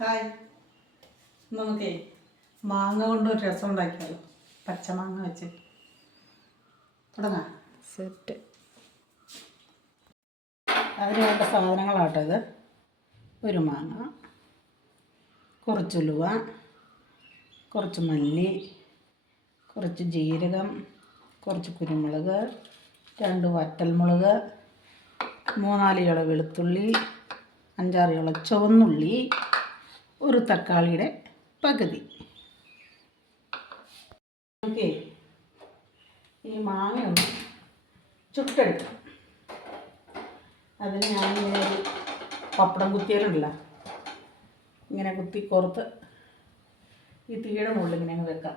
Hi, നമുക്കേ മാങ്ങ കൊണ്ടൊരു രസം ഉണ്ടാക്കിയാലോ? പച്ചമാങ്ങ വെച്ച് തുടങ്ങാം. സെറ്റ്. അതിന് വേണ്ട സാധനങ്ങളാട്ടോ ഇത്: ഒരു മാങ്ങ, കുറച്ചുലുവ, കുറച്ച് മല്ലി, കുറച്ച് ജീരകം, കുറച്ച് കുരുമുളക്, 2 വറ്റൽമുളക്, 3-4 ഇല വെളുത്തുള്ളി, 5-6 ഇല ചുവന്നുള്ളി, ഒരു തക്കാളിയുടെ പകുതി. നമുക്ക് ഈ മാങ്ങയൊന്ന് ചുട്ടെടുക്കണം. അതിന് ഞാനിങ്ങനെ ഒരു പപ്പടം കുത്തിയാലുണ്ടല്ലോ, ഇങ്ങനെ കുത്തി കോർത്ത് ഈ തീയുടെ മുകളിൽ ഇങ്ങനെ അങ്ങ് വെക്കാം.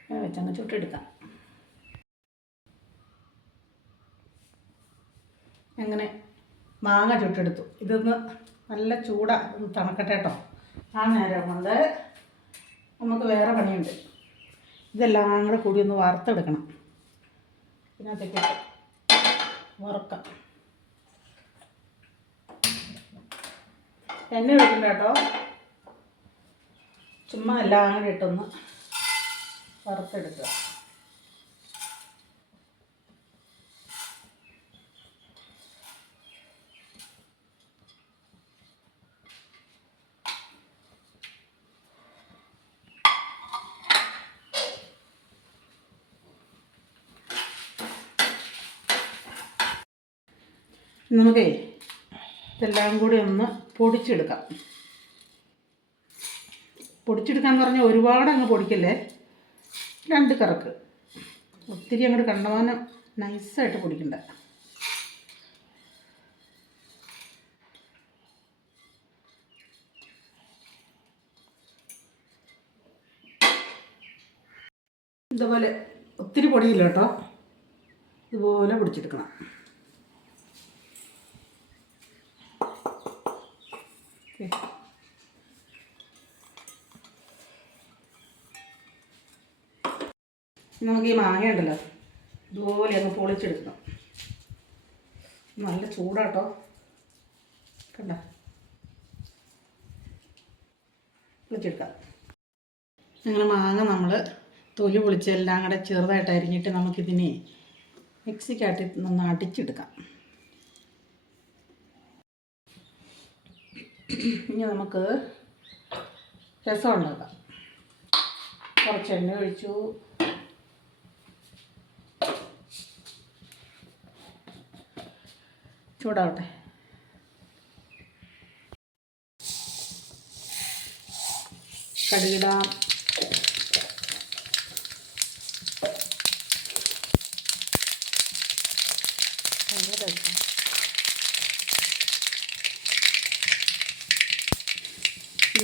ഇങ്ങനെ വെച്ചങ്ങ് ചുട്ടെടുക്കാം. അങ്ങനെ മാങ്ങ ചുട്ടെടുത്തു. ഇതൊന്ന് നല്ല ചൂടാ, ഒന്ന് തണുക്കട്ടെ കേട്ടോ. ആ നേരം കൊണ്ട് നമുക്ക് വേറെ പണിയുണ്ട്. ഇതെല്ലാം കൂടെ കൂടി ഒന്ന് വറുത്തെടുക്കണം. ഇതിനകത്തേക്ക് വറുക്കാം. എണ്ണ ഒഴിക്കണ്ട കേട്ടോ, ചുമ്മാ എല്ലാം കൂടെ ഇട്ടൊന്ന് വറുത്തെടുക്കുക. നമുക്കേ ഇതെല്ലാം കൂടി ഒന്ന് പൊടിച്ചെടുക്കാം. പൊടിച്ചെടുക്കാന്ന് പറഞ്ഞാൽ ഒരുപാട് അങ്ങ് പൊടിക്കല്ലേ, 2 കറക്ക്. ഒത്തിരി അങ്ങോട്ട് കണ്ടമാനം നൈസായിട്ട് പൊടിക്കണ്ട. ഇതുപോലെ ഒത്തിരി പൊടിയില്ല കേട്ടോ, ഇതുപോലെ പൊടിച്ചെടുക്കണം. നമുക്ക് ഈ മാങ്ങ ഉണ്ടല്ലോ ഇതുപോലെ അങ്ങ് പൊളിച്ചെടുക്കണം. നല്ല ചൂടാട്ടോ, കണ്ട പൊളിച്ചെടുക്കാം. അങ്ങനെ മാങ്ങ നമ്മൾ തൊലി പൊളിച്ചെല്ലാം കൂടെ ചെറുതായിട്ട് അരിഞ്ഞിട്ട് നമുക്കിതിനെ മിക്സിക്കകത്ത് ഒന്ന് അടിച്ചെടുക്കാം. ഇനി നമുക്ക് രസം ഉണ്ടാക്കാം. കുറച്ച് എണ്ണ ഒഴിച്ചു, ചൂടാവട്ടെ. കടുകിടാം.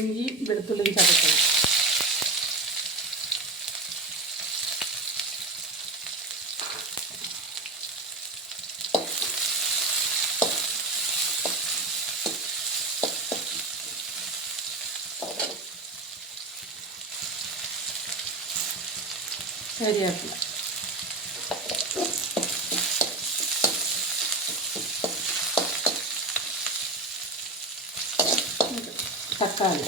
ഇഞ്ചി വെളുത്തുള്ളിയും ചതച്ചത്. ശരിയാക്കില്ല. തക്കാളി,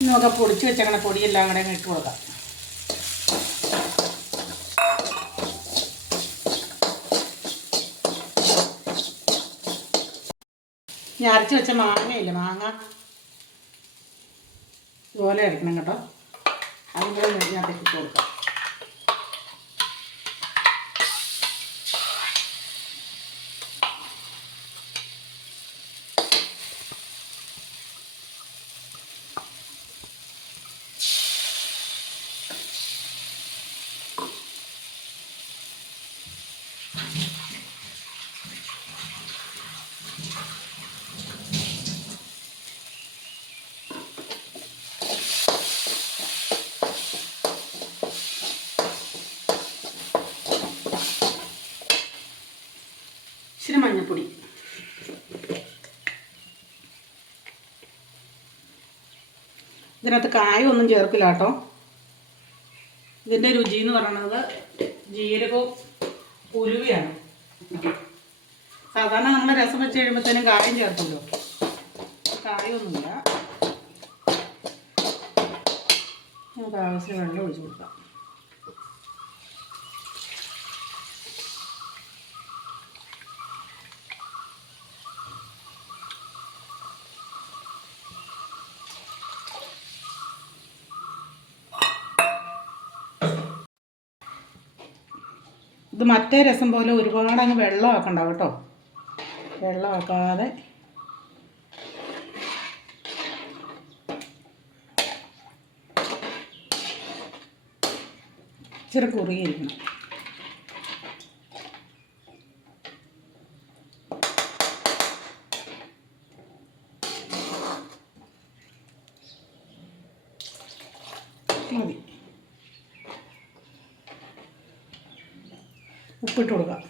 നമുക്ക് പൊടിച്ച് വെച്ചങ്ങനെ പൊടിയെല്ലാം കൂടെ ഇട്ട് കൊടുക്കാം. ഞാൻ അരച്ച് വെച്ച മാങ്ങയില്ല, മാങ്ങ ഇതുപോലെ അരക്കണം കേട്ടോ. അതും കൂടെ ഇതിനകത്തേക്ക് ഇട്ട് കൊടുക്കാം. ഇച്ചിരി മഞ്ഞൾപ്പൊടി, ഇതിനകത്ത് കായൊന്നും ചേർക്കില്ല കേട്ടോ. ഇതിൻ്റെ രുചി എന്ന് പറയുന്നത് ജീരകവും ഉലുവയാണ്. സാധാരണ നമ്മൾ രസം വെച്ച് കഴിയുമ്പോഴത്തേനും കായം ചേർത്തല്ലോ, കായൊന്നുമില്ല. നമുക്ക് ആവശ്യത്തിന് വെള്ളം ഒഴിച്ച് കൊടുക്കാം. ഇത് മറ്റേ രസം പോലെ ഒരുപാട് അങ്ങ് വെള്ളമാക്കണ്ട കേട്ടോ. വെള്ളമാക്കാതെ ഇച്ചിരി കുറുകിയിരിക്കണം. മതി. ഉപ്പിട്ട് കൊടുക്കാം.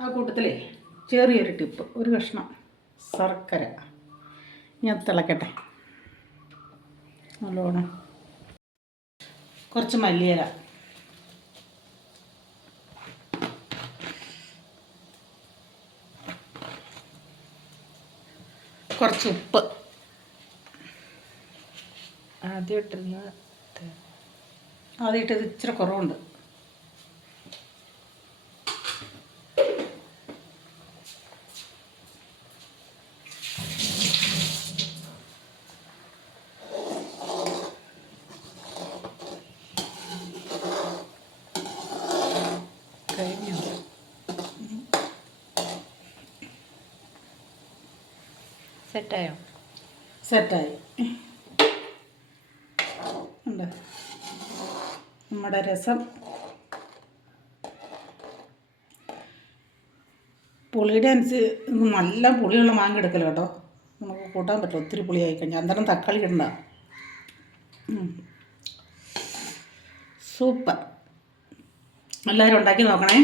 ആ കൂട്ടത്തിലേ ചെറിയൊരു ടിപ്പ്, ഒരു കഷ്ണം ശർക്കര. ഞാൻ തിളക്കട്ടെ നല്ലോണം. കുറച്ച് മല്ലിയില, കുറച്ച് ഉപ്പ്. ആദ്യം ഇട്ടത് ഇച്ചിരി കുറവുണ്ട്. സെറ്റായോ? സെറ്റായി. ഉണ്ട് നമ്മുടെ രസം. പുളിയുടെ അനുസരിച്ച് നല്ല പുളിയുള്ള മാങ്ങ എടുക്കല കേട്ടോ. നമുക്ക് കൂട്ടാൻ പറ്റും. ഒത്തിരി പുളിയായി കഴിഞ്ഞാൽ അന്നേരം തക്കാളി ഇടണ്ട. സൂപ്പർ. എല്ലാവരും ഉണ്ടാക്കി നോക്കണേ.